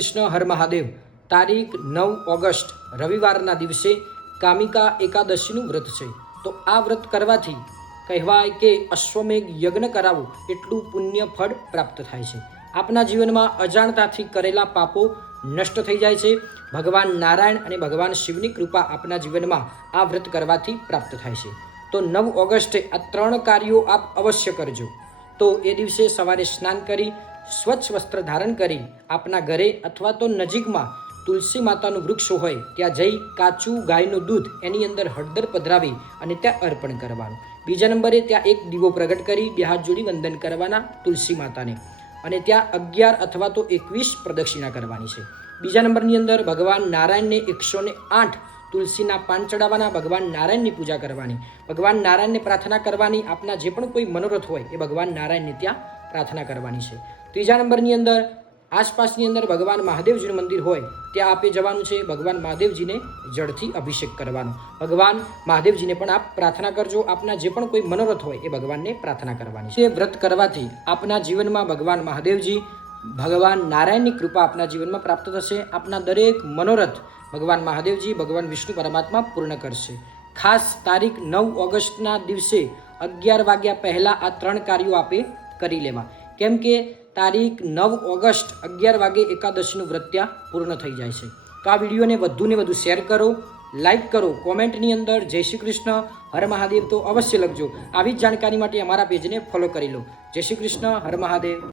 કૃષ્ણ હર મહાદેવ। તારીખ 9 ઓગસ્ટ રવિવારના દિવસે કામિકા એકાદશીનું વ્રત છે। તો આ વ્રત કરવાથી કહેવાય કે અશ્વમેઘ યજ્ઞ કરાવો એટલું પુણ્ય ફળ પ્રાપ્ત થાય છે। આપના જીવનમાં અજાણતાથી કરેલા પાપો નષ્ટ થઈ જાય છે। ભગવાન નારાયણ અને ભગવાન શિવની કૃપા આપના જીવનમાં આ વ્રત કરવાથી પ્રાપ્ત થાય છે। તો 9 ઓગસ્ટે આ 3 કાર્યો આપ અવશ્ય કરજો। તો એ દિવસે સવારે સ્નાન કરી સ્વચ્છ વસ્ત્ર ધારણ કરી આપના ઘરે અથવા તો નજીકમાં તુલસી માતાનું વૃક્ષ હોય ત્યાં જઈ કાચું ગાયનું દૂધ એની અંદર હળદર પધરાવી અને ત્યાં અર્પણ કરવાનું। બીજા નંબરે ત્યાં એક દીવો પ્રગટ કરી 2 હાથ જોડી વંદન કરવાના તુલસી માતાને અને ત્યાં 11 અથવા તો 21 પ્રદક્ષિણા કરવાની છે। બીજા નંબરની અંદર ભગવાન નારાયણને 108 તુલસીના પાન ચડાવવાના, ભગવાન નારાયણની પૂજા કરવાની, ભગવાન નારાયણને પ્રાર્થના કરવાની। આપના જે પણ કોઈ મનોરથ હોય એ ભગવાન નારાયણને ત્યાં પ્રાર્થના કરવાની છે। ત્રીજા નંબરની અંદર આસપાસની અંદર ભગવાન મહાદેવજીનું મંદિર હોય ત્યાં આપે જવાનું છે। ભગવાન મહાદેવજીને જળથી અભિષેક કરવાનો। ભગવાન મહાદેવજીને પણ આપ પ્રાર્થના કરજો। આપના જે પણ કોઈ મનોરથ હોય એ ભગવાનને પ્રાર્થના કરવાની છે। વ્રત કરવાથી આપના જીવનમાં ભગવાન મહાદેવજી ભગવાન નારાયણની કૃપા આપના જીવનમાં પ્રાપ્ત થશે। આપના દરેક મનોરથ ભગવાન મહાદેવજી ભગવાન વિષ્ણુ પરમાત્મા પૂર્ણ કરશે। ખાસ તારીખ 9 ઓગસ્ટના દિવસે 11 વાગ્યા પહેલાં આ 3 કાર્યો આપે કરી લેવા, કેમ કે તારીખ 9 ઓગસ્ટ 11 વાગે એકાદશીનું વ્રત ત્યાં પૂર્ણ થઈ જાય છે। તો આ વિડીયોને વધુને વધુ શેર કરો, લાઈક કરો, કોમેન્ટની અંદર જય શ્રી કૃષ્ણ હર મહાદેવ તો અવશ્ય લખજો। આવી જ જાણકારી માટે અમારા પેજને ફોલો કરી લો। જય શ્રી કૃષ્ણ હર મહાદેવ।